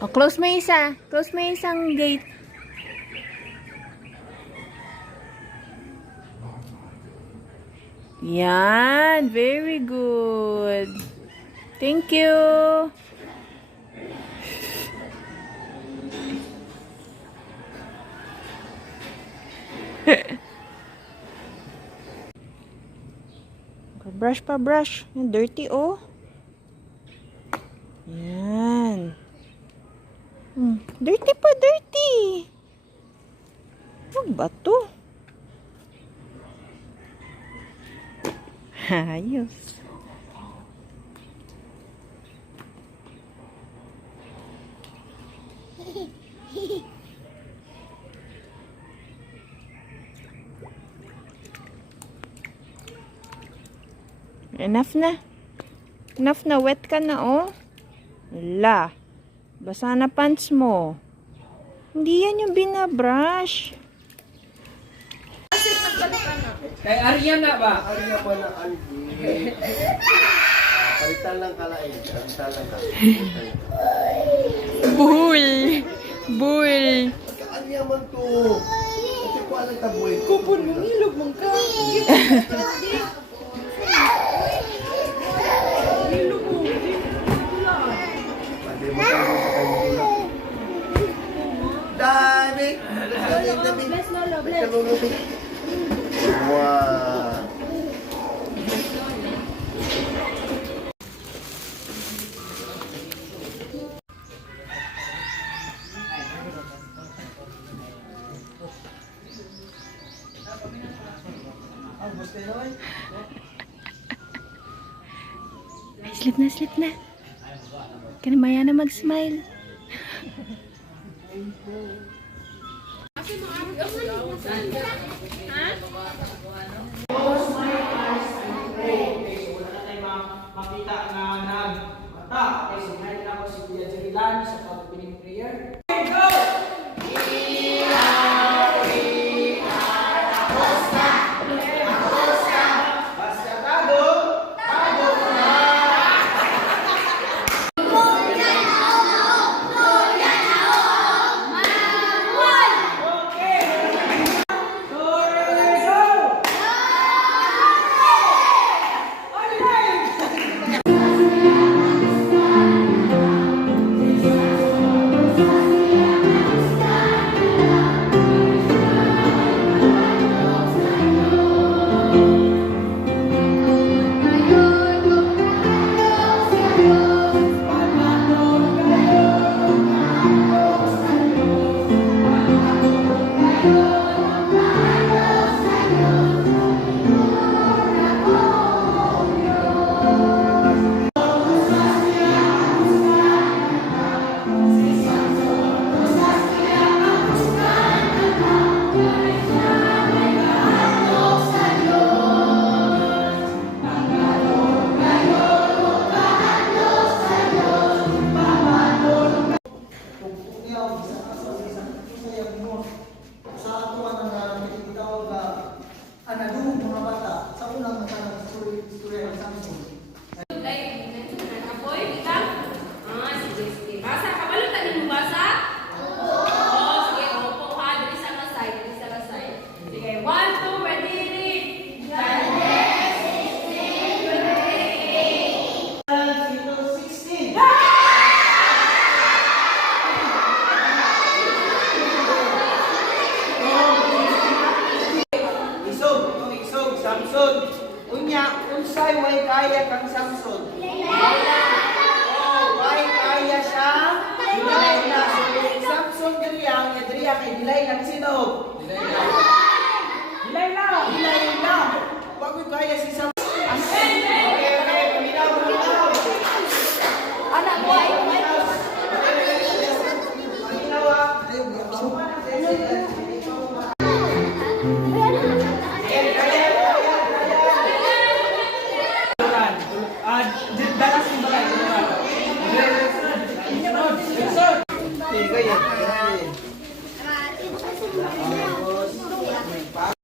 O, close mo yung isa. Close mo yung isang gate. Yan. Very good. Thank you. Brush pa, brush. Yung dirty, oh. Yan. Dirty pa, dirty. Huwag ba to? Ayos. Enough na. Enough na. Wet ka na, oh. Wala. Basa na pants mo. Hindi yan yung binabrush. Kay Ariana ba? Ariana pa na Alvin. Palitan lang kalain. Palitan lang kalain. Bull. Bull. Kaan yaman to. Kasi ko alang taboy. Kupon mo, ilog mong ka. Ilog mo. Pwede mo tayo magkakain. Dami! Dami! Bless Lolo, bless. Wow! Ay, sleep na, sleep na. Kanamaya na mag-smile. Makita na nagmata. Okay, so ngayon ako si Kuya Jerilan sa pag-opening prayer. Samson. Unya, unsay way kaya kang Samson? Oh, way kaya siya? Dilayla. So, Samson ganyan, yadriya kay Dilayla. Sino? Dilayla. Dilayla. Wag mo kaya si Samson. Okay, paminaw, paminaw. Anak mo ay Paminaw, ayaw, suma na sa Dalas yung balay.